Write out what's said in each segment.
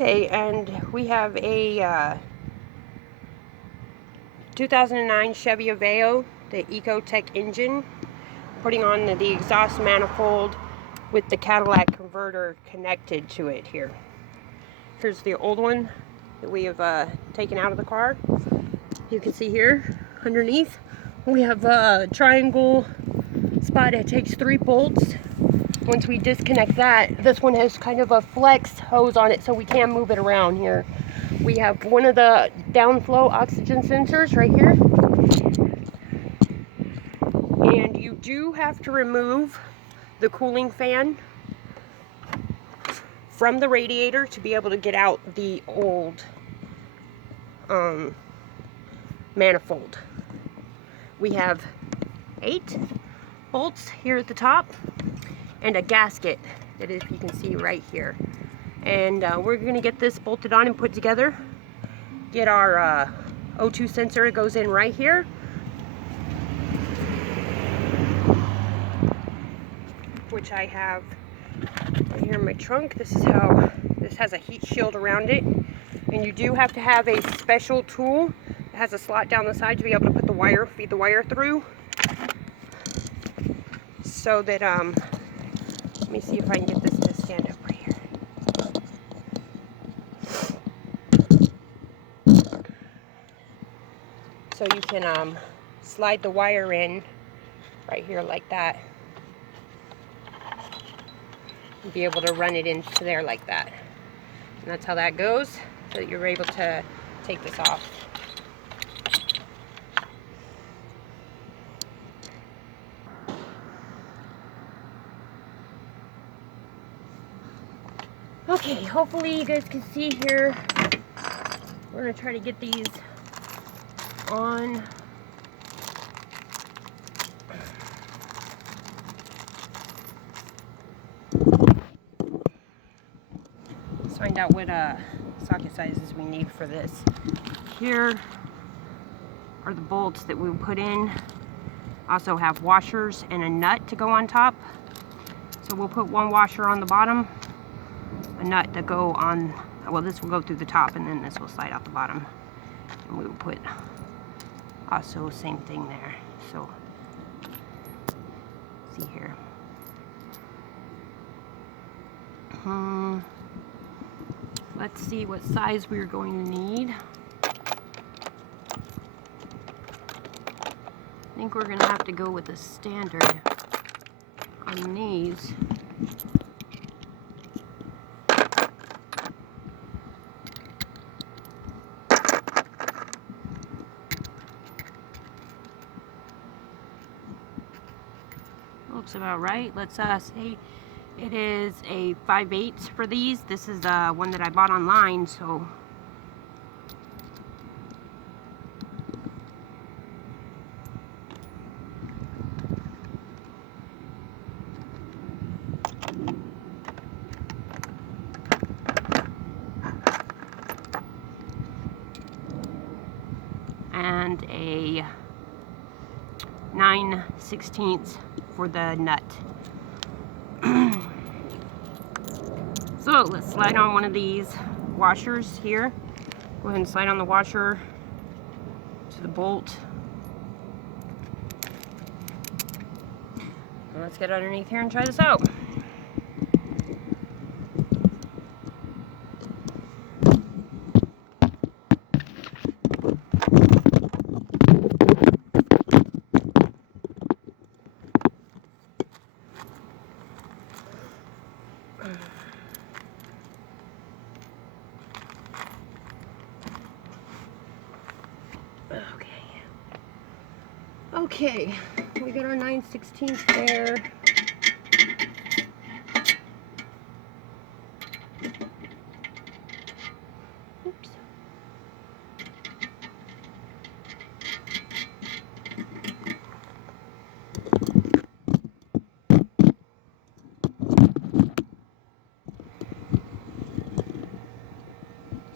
Okay, and we have a 2009 Chevy Aveo, the Ecotech engine, putting on the exhaust manifold with the Cadillac converter connected to it here. Here's the old one that we have taken out of the car. You can see here underneath we have a triangle spot. It takes 3 bolts. Once we disconnect that, this one has kind of a flex hose on it so we can move it around here. We have one of the downflow oxygen sensors right here. And you do have to remove the cooling fan from the radiator to be able to get out the old manifold. We have 8 bolts here at the top and a gasket that, if you can see right here. And we're going to get this bolted on and put together. Get our O2 sensor. It goes in right here. Which I have right here in my trunk. This is how this has a heat shield around it. And you do have to have a special tool that has a slot down the side to be able to put the wire, feed the wire through. So that, let me see if I can get this to stand up right here. So you can slide the wire in right here like that. And be able to run it into there like that. And that's how that goes, so that you're able to take this off. Okay, hopefully you guys can see here. We're going to try to get these on. Let's find out what socket sizes we need for this. Here are the bolts that we put in. Also have washers and a nut to go on top. So we'll put one washer on the bottom, a nut to go on, well, this will go through the top and then this will slide out the bottom. And we will put also same thing there. So see here. Let's see what size we're going to need. I think we're going to have to go with the standard on these. Looks about right. Let's say it is a 5/8 for these. This is the one that I bought online, so and a 9/16 for the nut. So let's slide on one of these washers here. Go ahead and slide on the washer to the bolt. And let's get underneath here and try this out. Okay, we got our 9/16 there. Oops.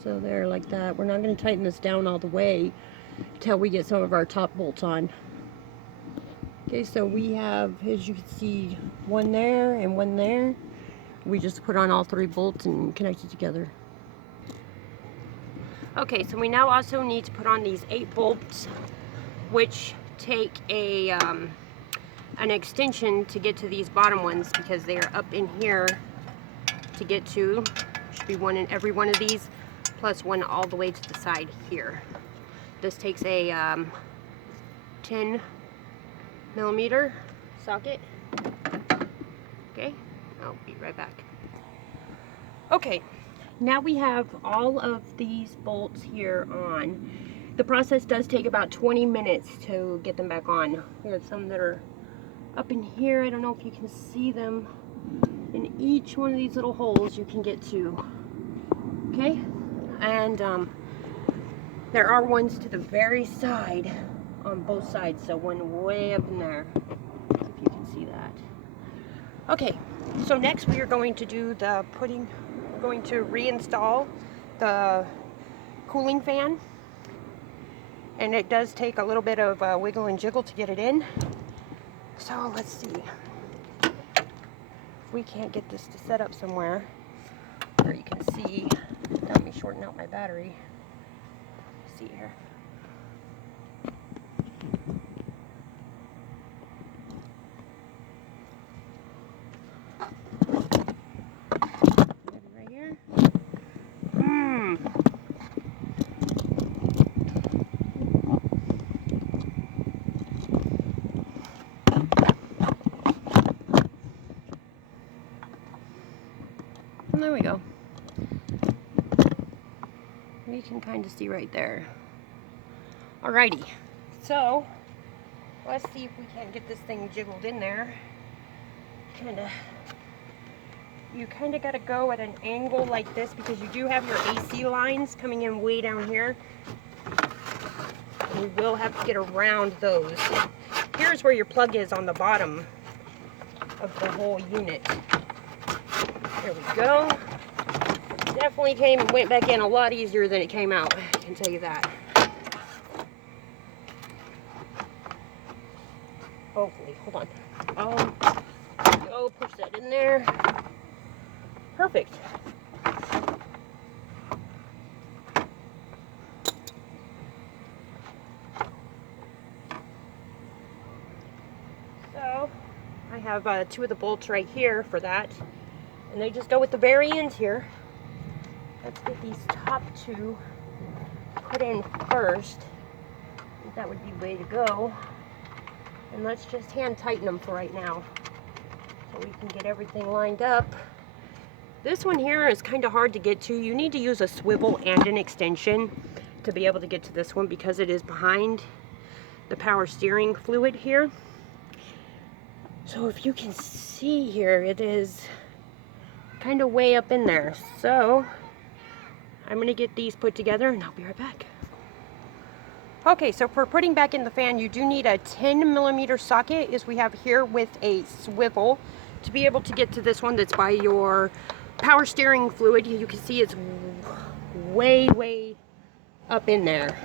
So there, like that. We're not going to tighten this down all the way until we get some of our top bolts on. Okay, so we have, as you can see, one there and one there. We just put on all 3 bolts and connect it together. Okay, so we now also need to put on these 8 bolts, which take a an extension to get to these bottom ones because they are up in here to get to. Should be one in every one of these, plus one all the way to the side here. This takes a 10 millimeter socket. Okay, I'll be right back. Okay, now we have all of these bolts here on. The process does take about 20 minutes to get them back on. We have some that are up in here. I don't know if you can see them. In each one of these little holes you can get to. Okay, and there are ones to the very side on both sides, so one way up in there, if you can see that. Okay, so next we are going to do the we're going to reinstall the cooling fan, and it does take a little bit of wiggle and jiggle to get it in. So let's see if we can't get this to set up somewhere where you can see without me shorting out my battery. Let's see here. Maybe right here. There we go. You can kind of see right there. Alrighty, so let's see if we can't get this thing jiggled in there. You kind of got to go at an angle like this because you do have your AC lines coming in way down here. We will have to get around those. Here's where your plug is on the bottom of the whole unit. There we go. Definitely went back in a lot easier than it came out, I can tell you that. Hopefully, hold on. Oh, push that in there. Perfect. So, I have 2 of the bolts right here for that, and they just go with the very end here. Let's get these top 2 put in first. I think that would be the way to go. And let's just hand tighten them for right now so we can get everything lined up. This one here is kind of hard to get to. You need to use a swivel and an extension to be able to get to this one because it is behind the power steering fluid here. So if you can see here, it is kind of way up in there. So I'm going to get these put together and I'll be right back. Okay, so for putting back in the fan, you do need a 10 millimeter socket, as we have here, with a swivel to be able to get to this one that's by your power steering fluid. You can see it's way up in there.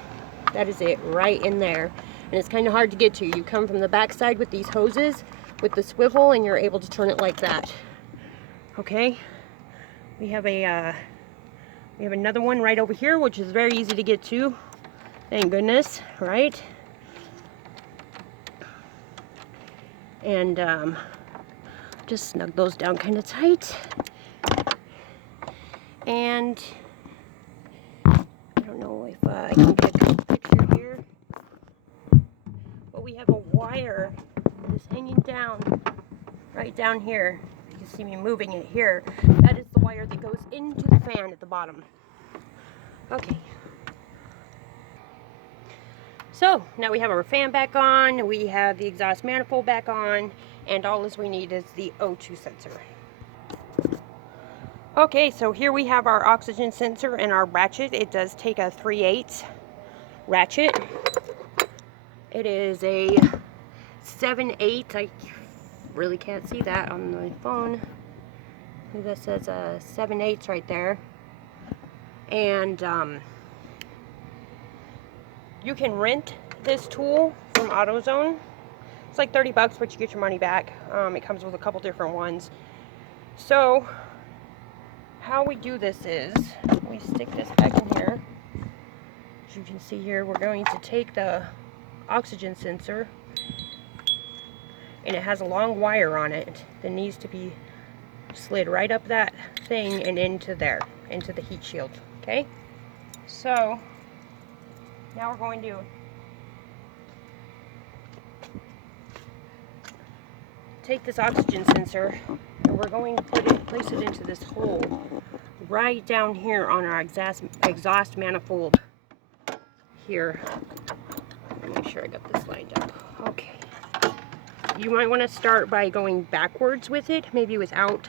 That is it, right in there. And it's kind of hard to get to. You come from the back side with these hoses with the swivel and you're able to turn it like that. Okay, we have another one right over here, which is very easy to get to. Thank goodness, right? And just snug those down kind of tight. And I don't know if I can get a good picture here, but we have a wire that is hanging down right down here. You can see me moving it here. That is the wire that goes into the fan at the bottom. Okay. So now we have our fan back on, we have the exhaust manifold back on, and all we need is the O2 sensor. Okay, so here we have our oxygen sensor and our ratchet. It does take a 3/8 ratchet. It is a 7/8. I really can't see that on my phone. I think that says 7/8 right there. And you can rent this tool from AutoZone. It's like 30 bucks, but you get your money back. It comes with a couple different ones. So how we do this is we stick this back in here. As you can see here, we're going to take the oxygen sensor, and it has a long wire on it that needs to be slid right up that thing and into there, into the heat shield. Okay? So, now we're going to take this oxygen sensor and we're going to place it into this hole right down here on our exhaust manifold here. Make sure I got this lined up. Okay. You might want to start by going backwards with it, maybe without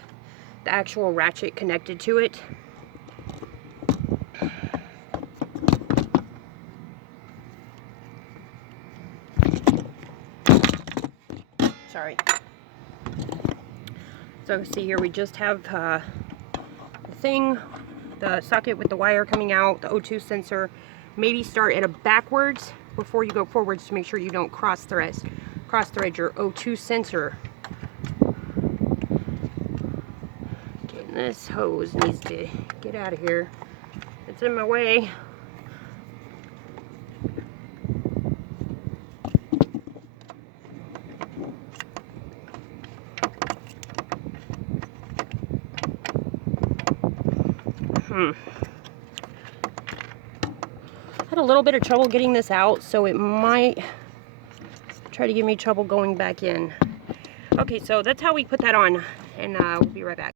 the actual ratchet connected to it. Sorry. So see here, we just have the thing, the socket with the wire coming out, the O2 sensor. Maybe start at a backwards before you go forwards to make sure you don't cross-thread your O2 sensor. Okay, and this hose needs to get out of here. It's in my way. Had a little bit of trouble getting this out, so it might try to give me trouble going back in. Okay, so that's how we put that on, and we'll be right back.